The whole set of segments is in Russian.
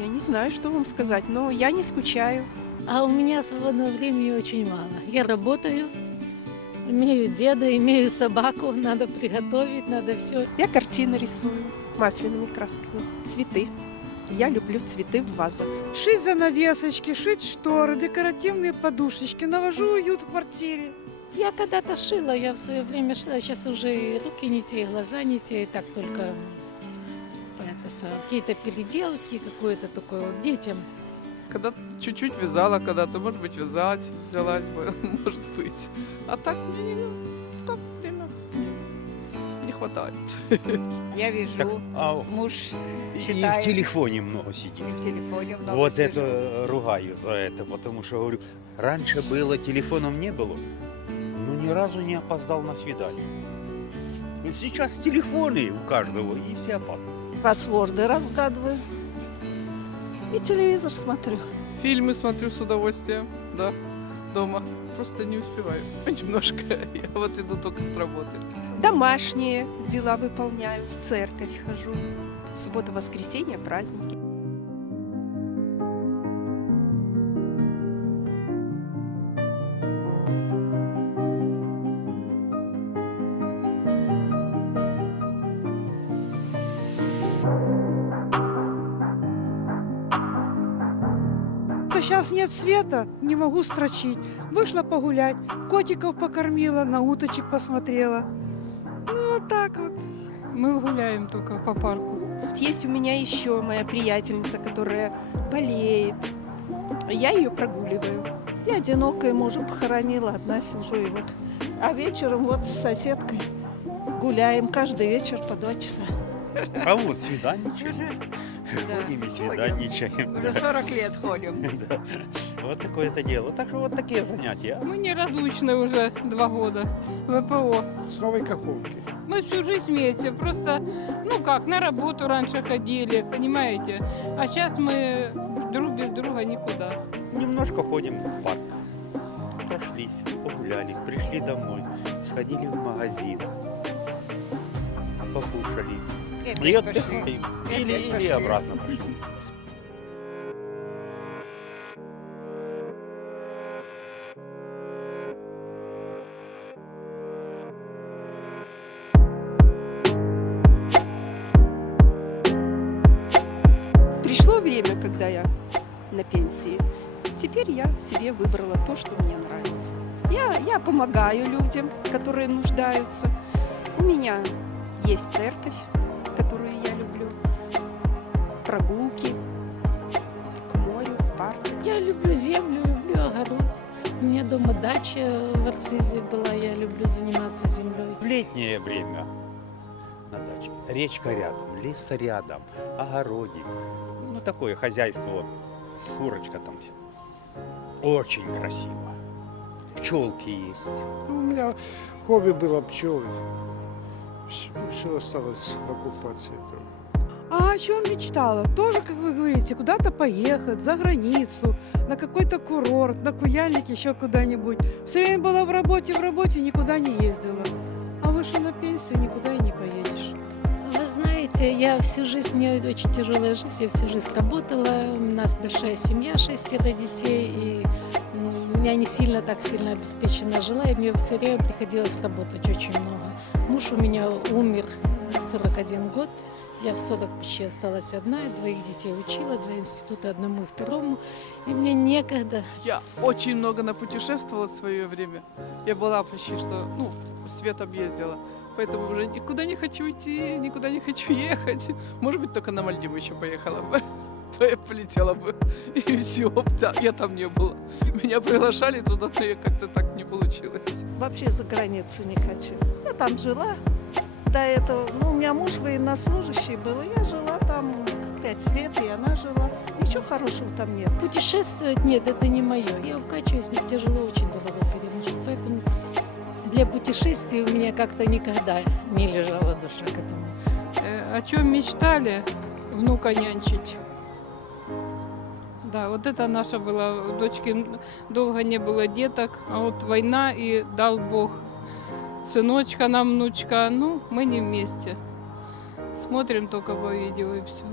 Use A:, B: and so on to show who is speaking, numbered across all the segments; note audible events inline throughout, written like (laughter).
A: Я не знаю, что вам сказать, но я не скучаю.
B: А у меня свободного времени очень мало. Я работаю, имею деда, имею собаку, надо приготовить, надо все.
A: Я картины рисую масляными красками, цветы. Я люблю цветы в вазах.
C: Шить занавесочки, шить шторы, декоративные подушечки, навожу уют в квартире.
B: Я когда-то шила, я в свое время шила, сейчас уже и руки не те, и глаза не те, и так только какие-то переделки, какое-то такое вот детям.
D: Когда чуть-чуть вязала когда-то, может быть, вязать взялась бы, (laughs) может быть. А так мне так время не, хватает.
E: Я вижу,
F: Так, а
E: муж
F: и в
E: читает,
F: телефоне много сидишь.
E: и в телефоне много
F: Вот
E: сижу.
F: это ругаю за это, потому что говорю, раньше было, телефонов не было, но ни разу не опоздал на свидание. И Сейчас телефоны у каждого, и все опаздывают.
G: Кроссворды разгадываю. И телевизор смотрю.
D: Фильмы смотрю с удовольствием, да, дома. Просто не успеваю (laughs) немножко. Я вот иду только с работы.
A: Домашние дела выполняю, в церковь хожу. Суббота, воскресенье, праздники.
C: Сейчас нет света, не могу строчить. Вышла погулять, котиков покормила, на уточек посмотрела. Ну вот так вот.
H: Мы гуляем только по парку.
A: Есть у меня еще моя приятельница, которая болеет. Я ее прогуливаю.
G: Я одинокая мужа похоронила, одна сижу и вот. А вечером вот с соседкой гуляем каждый вечер по два часа.
F: А вот свиданничаем.
E: Да.
F: Ходим и свиданничаем.
E: Уже 40 лет ходим. (laughs)
F: Да. Вот такое это дело. Так что вот такие занятия.
H: Мы неразлучны уже два года. ВПО.
I: С Новой Каховки.
H: Мы всю жизнь вместе. Просто, ну как, на работу раньше ходили, понимаете? А сейчас мы друг без друга никуда.
F: Немножко ходим в парк. Прошлись, погуляли, пришли домой, сходили в магазин, покушали.
E: И
F: отдыхаем. Или, или обратно пошли.
A: Пришло время, когда я на пенсии. Теперь я себе выбрала то, что мне нравится. Я, я помогаю людям, которые нуждаются. У меня есть церковь, которую я люблю. Прогулки к морю, в парк.
B: Я люблю землю, люблю огород. У меня дома дача в Арцизе была, я люблю заниматься землей.
F: В летнее время на даче. Речка рядом, лес рядом, огородик. Ну, такое хозяйство. Курочка там все. Очень красиво. Пчелки есть.
I: Ну, у меня хобби было пчелы. Все осталось в оккупации. там.
C: А о чем мечтала? Тоже, как вы говорите, куда-то поехать, за границу, на какой-то курорт, на куяльник, еще куда-нибудь. Все время была в работе, в работе, никуда не ездила. А вышла на пенсию, никуда и не поедешь.
B: Вы знаете, я всю жизнь, у меня очень тяжелая жизнь, я всю жизнь работала, у нас большая семья, шестеро детей, и я не сильно так сильно обеспечена жила, и мне все время приходилось работать очень много. Муж у меня умер в 41 год, я в 40 почти осталась одна, двоих детей учила, два института, одному и второму, и мне некогда.
D: Я очень много напутешествовала в свое время. Я была почти что, ну, свет объездила. Поэтому уже никуда не хочу идти, никуда не хочу ехать. Может быть, только на Мальдивы еще поехала бы. (laughs) То я полетела бы. (laughs) И все, да, я там не была. Меня приглашали туда, но я как-то так не получилось.
G: Вообще за границу не хочу. Я там жила до этого. Ну, у меня муж военнослужащий был, и я жила там пять лет, и она жила. Ничего хорошего там нет.
B: Путешествовать нет, это не мое. Я укачиваюсь, мне тяжело очень дорого переношу. Поэтому для путешествий у меня как-то никогда не лежала душа к этому.
H: Э, о чем мечтали? Внука нянчить. Да, вот это наша была. Дочки долго не было деток, а вот война и дал Бог сыночка нам, внучка. Ну, мы не вместе. Смотрим только по видео и все.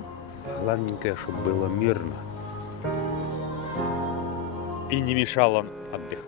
F: Главненькое, чтобы было мирно. И не мешало отдыхать.